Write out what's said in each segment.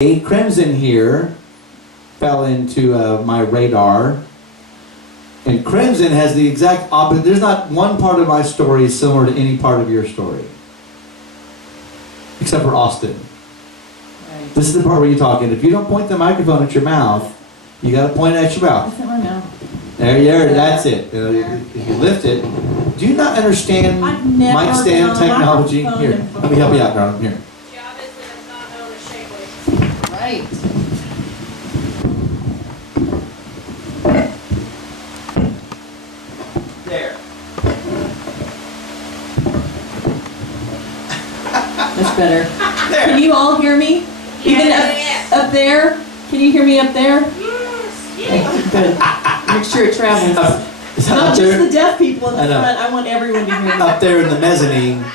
Crimson here fell into my radar, and Crimson has the exact opposite. There's not one part of my story similar to any part of your story, except for Austin. Right. This is the part where you're talking. If you don't point the microphone at your mouth, you got to point it at your mouth. That's my mouth. There, that's it. If you lift it, do you not understand mic stand technology? Here, let me help you out, darling. Here. Right. There. That's better. There. Can you all hear me? Even up there? Can you hear me up there? Yes. Good. Make sure it travels. Not just the deaf people in the front. I want everyone to hear me. Up there in the mezzanine.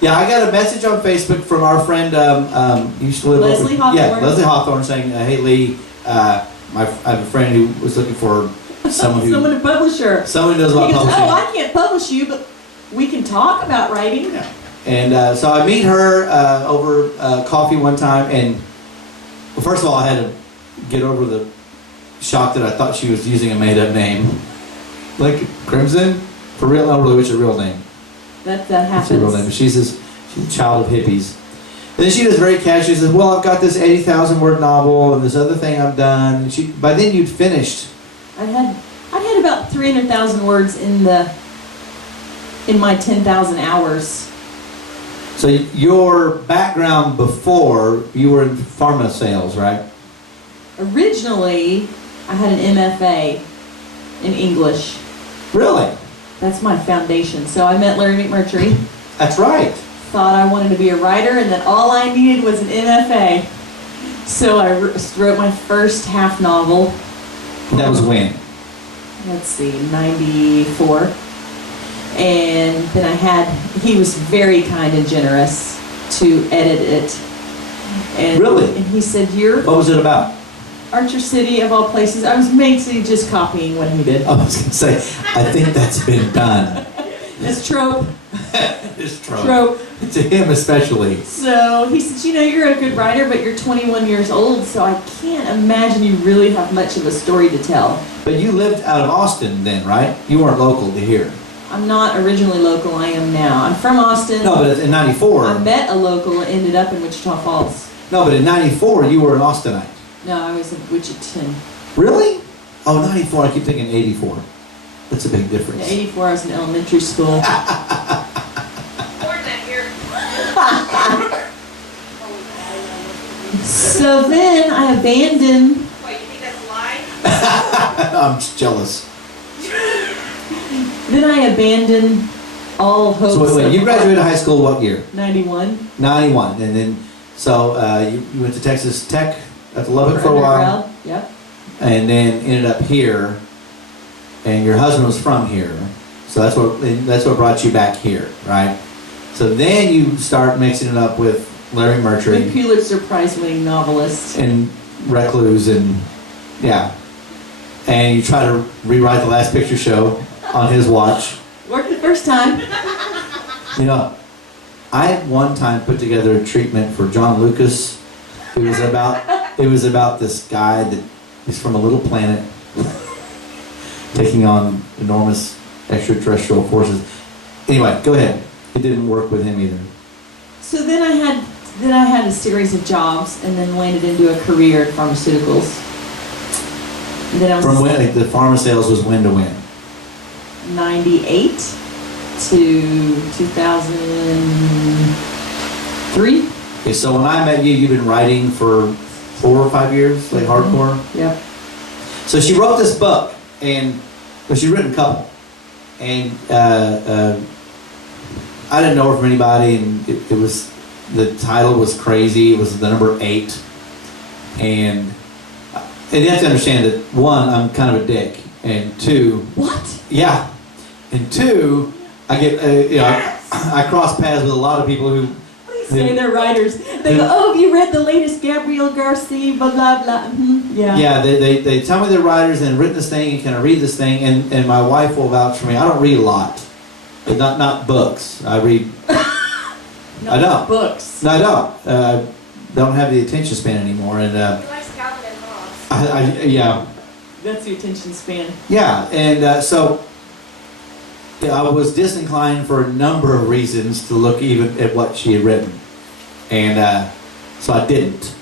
Yeah, I got a message on Facebook from our friend, used to live Leslie over, Hawthorne. Yeah, Leslie Hawthorne saying, hey Lee, I have a friend who was looking for someone who... Someone to publish her. Someone who knows about He goes, publishing. oh, I can't publish you, but we can talk about writing. Yeah. And so I meet her over coffee one time, and well, first of all, I had to get over the shock that I thought she was using a made-up name. Like, Crimson? For real? I don't really wish a real name. That happens. That's her real name. She's a child of hippies. And then she was very casual. She says, well, I've got this 80,000 word novel and this other thing I've done. And by then you'd finished. I'd had about 300,000 words in my 10,000 hours. So your background before, you were in pharma sales, right? Originally, I had an MFA in English. Really? That's my foundation. So I met Larry McMurtry. That's right. Thought I wanted to be a writer, and that all I needed was an MFA. So I wrote my first half novel. And that was when? Let's see, 94. And then he was very kind and generous to edit it. And, Really? And he said, What was it about? Archer City, of all places. I was basically just copying what he did. I was going to say, I think that's been done. It's trope. It's trope. Trope. To him especially. So he said, you're a good writer, but you're 21 years old, so I can't imagine you really have much of a story to tell. But you lived out of Austin then, right? You weren't local to here. I'm not originally local, I am now. I'm from Austin. No, but in 94... I met a local and ended up in Wichita Falls. No, but in 94 you were an Austinite. No, I was in Wichita. Really? Oh, 94, I keep thinking 84. That's a big difference. Yeah, 84, I was in elementary school. More than here. So then I abandoned... What, you think that's a lie? I'm just jealous. Then I abandoned all hopes. So wait, you of graduated high school what year? 91. 91, and then, so you went to Texas Tech at Lubbock for a while. Undergrad, yep. And then ended up here, and your husband was from here, so that's what brought you back here, right? So then you start mixing it up with Larry The Mercury Pulitzer Prize-winning novelist. and Recluse, and yeah, and you try to rewrite the Last Picture Show on his watch. Worked the first time. You know, I one time put together a treatment for John Lucas. It was about this guy that is from a little planet taking on enormous extraterrestrial forces. Anyway, go ahead. It didn't work with him either. So then I had a series of jobs, and then landed into a career in pharmaceuticals. And then I was From when, like, the pharma sales was when to when? 98 to 2003. Okay, so when I met you, you've been writing for 4 or 5 years, like hardcore? Yep. So she wrote this book, and she'd written a couple, and I didn't know her from anybody, and it was, the title was crazy. It was the number 8, and you have to understand that 1, I'm kind of a dick, and 2, What? yeah, and 2, I get I cross paths with a lot of people who Say they're writers. They go, oh, have you read the latest Gabriel Garcia, blah, blah, blah. Yeah. Yeah, they tell me they're writers and written this thing, and can I read this thing? And my wife will vouch for me. I don't read a lot. Not books. I read... I don't. Books. No, I don't. don't have the attention span anymore, and He likes Calvin and Hobbes. yeah, That's the attention span. yeah, and so I was disinclined for a number of reasons to look even at what she had written, and so I didn't.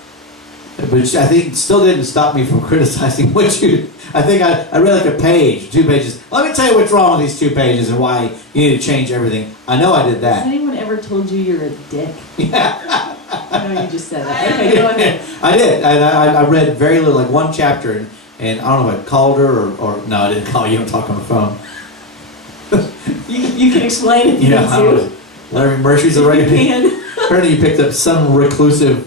Which I think still didn't stop me from criticizing what you. I think I read like a page, 2 pages. Let me tell you what's wrong with these 2 pages and why you need to change everything. I know I did Has that. anyone ever told you you're a dick? Yeah. I know you just said that. Okay, go ahead. I did. I read very little, like 1 chapter, and I don't know if I called her or no, I didn't call you. I'm talking on the phone. You can explain if you Yeah, need I to. was, Larry Murphy's a You regular. can. Apparently, you picked up some reclusive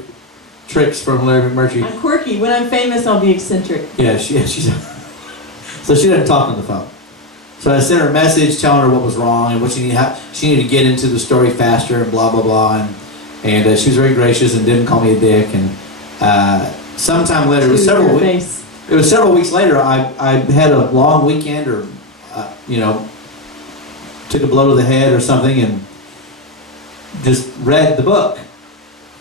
tricks from Larry Murphy. I'm quirky. When I'm famous, I'll be eccentric. Yeah, she's. So she didn't talk on the phone. So I sent her a message telling her what was wrong and what she needed to get into the story faster and blah blah blah, and she was very gracious and didn't call me a dick. And sometime later, it was several weeks. It was several weeks later. I had a long weekend, or took a blow to the head or something, and just read the book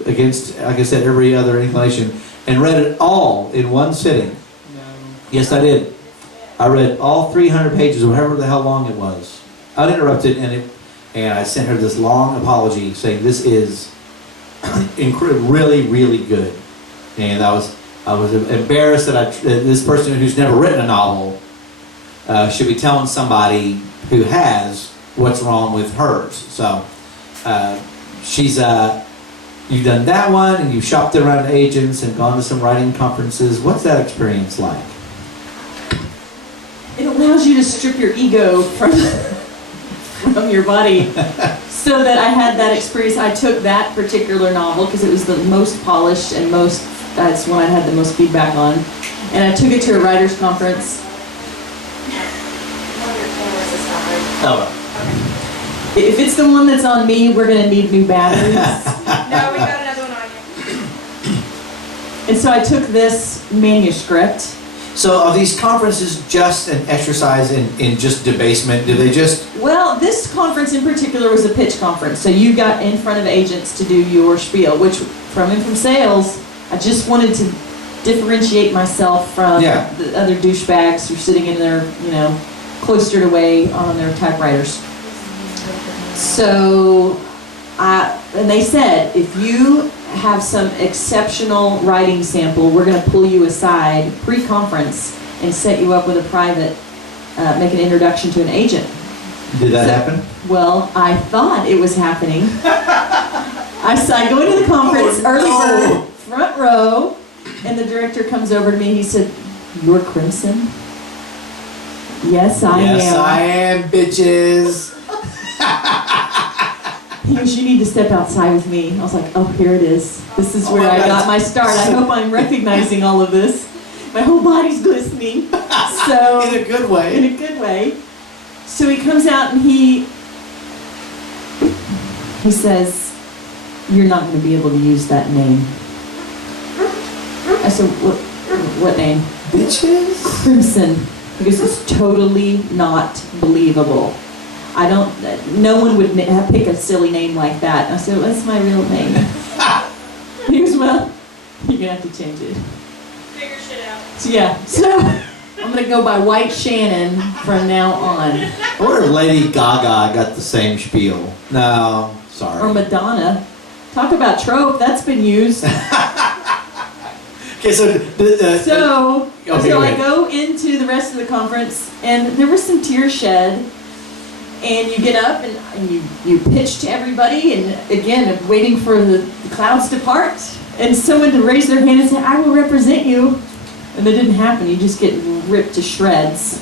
against, like I said, every other inclination, and read it all in one sitting. No. Yes, I did. I read all 300 pages, or however the hell long it was, uninterrupted, and I sent her this long apology saying this is really, really good. And I was embarrassed that this person who's never written a novel should be telling somebody who has what's wrong with hers. So you've done that one, and you've shopped around agents and gone to some writing conferences. What's that experience like? It allows you to strip your ego from your body. So that I had that experience. I took that particular novel because it was the most polished and that's one I had the most feedback on. And I took it to a writer's conference. Oh, If it's the one that's on me, we're going to need new batteries. No, we got another one on you. And so I took this manuscript. so are these conferences just an exercise in just debasement? Do they just... Well, this conference in particular was a pitch conference. So you got in front of agents to do your spiel, which from sales, I just wanted to differentiate myself from Yeah. the other douchebags who are sitting in their, cloistered away on their typewriters. So, and they said, if you have some exceptional writing sample, we're going to pull you aside pre-conference and set you up with a private, make an introduction to an agent. Did that happen? Well, I thought it was happening. I go into the conference, early bird, front row, and the director comes over to me. He said, "You're Crimson?" "Yes, I am." Yes, I am, bitches. He goes, "You need to step outside with me." I was like, "Oh, here it is. This is where my I God. got my start. I hope I'm recognizing all of this. My whole body's glistening." So In a good way. in a good way. So he comes out and he says, "You're not going to be able to use that name." I said, "What name?" Bitches? "Crimson." He goes, "It's totally not believable. No one would pick a silly name like that." I said, "What's my real name?" He goes, "Well, you're going to have to change it." Figure shit out. So yeah, so I'm going to go by White Shannon from now on. I wonder if Lady Gaga got the same spiel. No, sorry. Or Madonna. Talk about trope, that's been used. Okay, so... So okay, I wait. go into the rest of the conference, and there was some tears shed. And you get up and you pitch to everybody, and again, waiting for the clouds to part, and someone to raise their hand and say, "I will represent you." And that didn't happen. You just get ripped to shreds.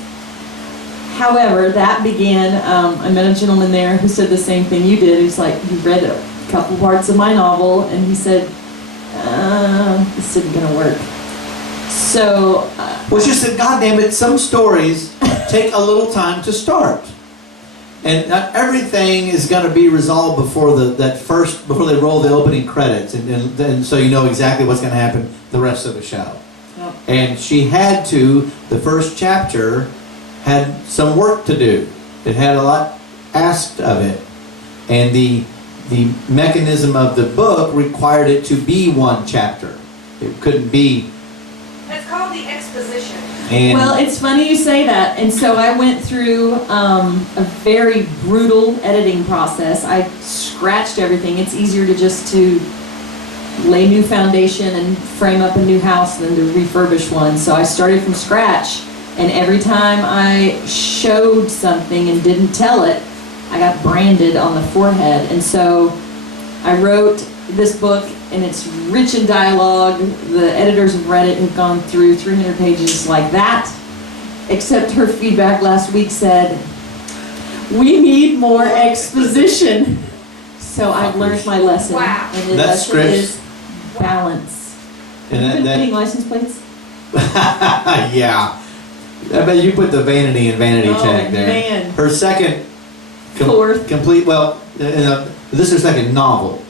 However, that began, I met a gentleman there who said the same thing you did. He's like, he read a couple parts of my novel, and he said, "This isn't going to work." So... Well, it's just that, goddamn it, some stories take a little time to start. And not everything is going to be resolved before before they roll the opening credits, and so you know exactly what's going to happen the rest of the show. Yep. And she had to. The first chapter had some work to do. It had a lot asked of it, and the mechanism of the book required it to be one chapter. It couldn't be. It's called the exposition. And Well, it's funny you say that. And so I went through a very brutal editing process. I scratched everything. It's easier to lay new foundation and frame up a new house than to refurbish one. So I started from scratch. And every time I showed something and didn't tell it, I got branded on the forehead. And so I wrote this book, and it's rich in dialogue. The editors have read it and have gone through 300 pages like that, except her feedback last week said, we need more exposition. So I've learned my lesson. Wow. And the That lesson script- is balance. And Have you been that- putting license plates? yeah. I bet you put the vanity and vanity Oh, tag there. man. Her second Fourth. complete, well, this is her second novel.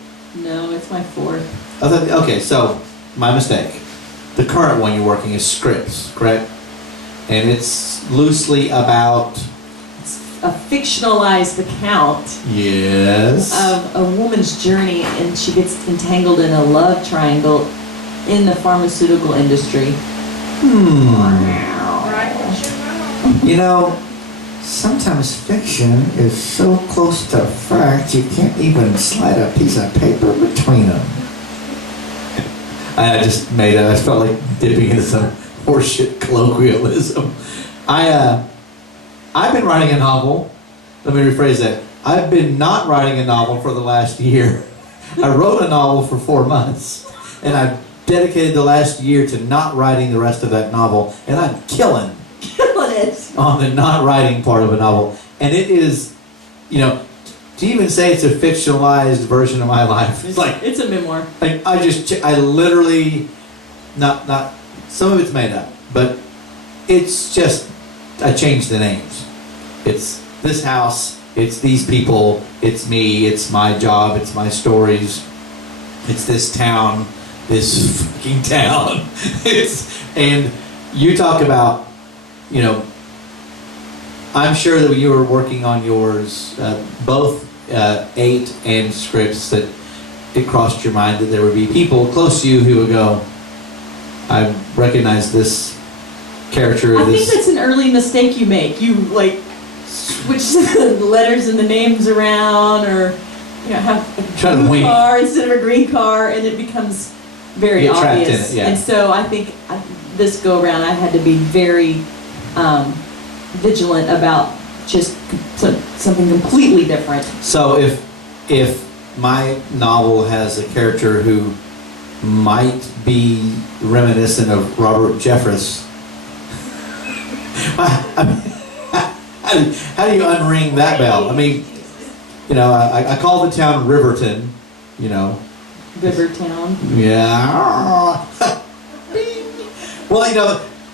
No, it's my fourth. I thought, okay, so my mistake. The current one you're working is Scripts, correct? And it's loosely about, It's a fictionalized account yes. of a woman's journey, and she gets entangled in a love triangle in the pharmaceutical industry. Right? You know, sometimes fiction is so close to fact you can't even slide a piece of paper between them. I just made it. I felt like dipping into some horseshit colloquialism. I've been writing a novel. Let me rephrase that. I've been not writing a novel for the last year. I wrote a novel for 4 months, and I've dedicated the last year to not writing the rest of that novel, and I'm killing It. on the not writing part of a novel. And it is, you know, to even say it's a fictionalized version of my life, it's like, It's a memoir. like I literally, not, some of it's made up, but it's just, I changed the names. It's this house, it's these people, it's me, it's my job, it's my stories, it's this town, this fucking town. And you talk about, you know, I'm sure that when you were working on yours, both 8 and Scripts, that it crossed your mind that there would be people close to you who would go, I recognize this character. I think This. that's an early mistake you make. You like switch the letters and the names around, or have Try a to blue wing it. car instead of a green car, and it becomes very Get trapped in obvious. it, yeah. And so I think this go around, I had to be very vigilant about just something completely different. So if my novel has a character who might be reminiscent of Robert Jeffress, how do you unring that bell? I mean, I call the town Riverton, Rivertown. Yeah. Well,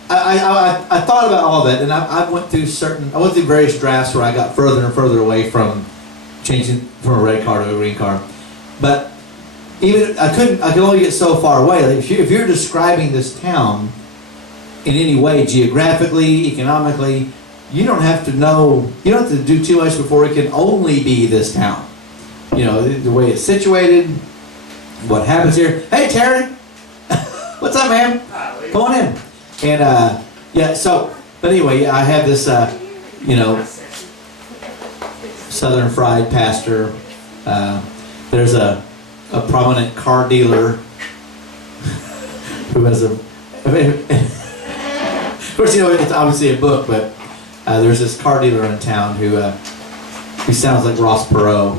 I thought about all that, and I went through various drafts where I got further and further away from changing from a red car to a green car. But even I could only get so far away. Like if you're describing this town in any way, geographically, economically, you don't have to do too much before it can only be this town. The way it's situated, what happens here. Hey, Terry. What's up, man? Come on in. And, but anyway, I have this, Southern Fried pastor. There's a prominent car dealer who has of course, it's obviously a book, but there's this car dealer in town who sounds like Ross Perot.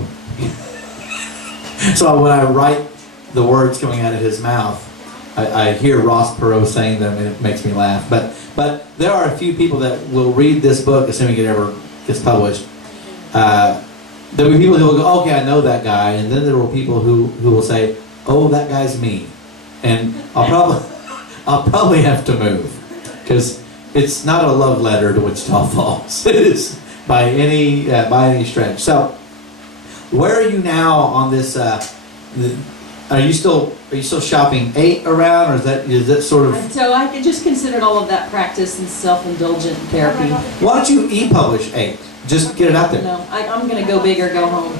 So when I write the words coming out of his mouth, I hear Ross Perot saying them, and it makes me laugh. But there are a few people that will read this book, assuming it ever gets published. There will be people who will go, okay, I know that guy, and then there will be people who will say, oh, that guy's me, and I'll probably have to move, because it's not a love letter to Wichita Falls. It is by any stretch. So, where are you now on this? Are you still shopping 8 around, or is that sort of? So I could just considered all of that practice and self-indulgent therapy. Why don't you e-publish 8? Just get it out there. No, I'm going to go big or go home.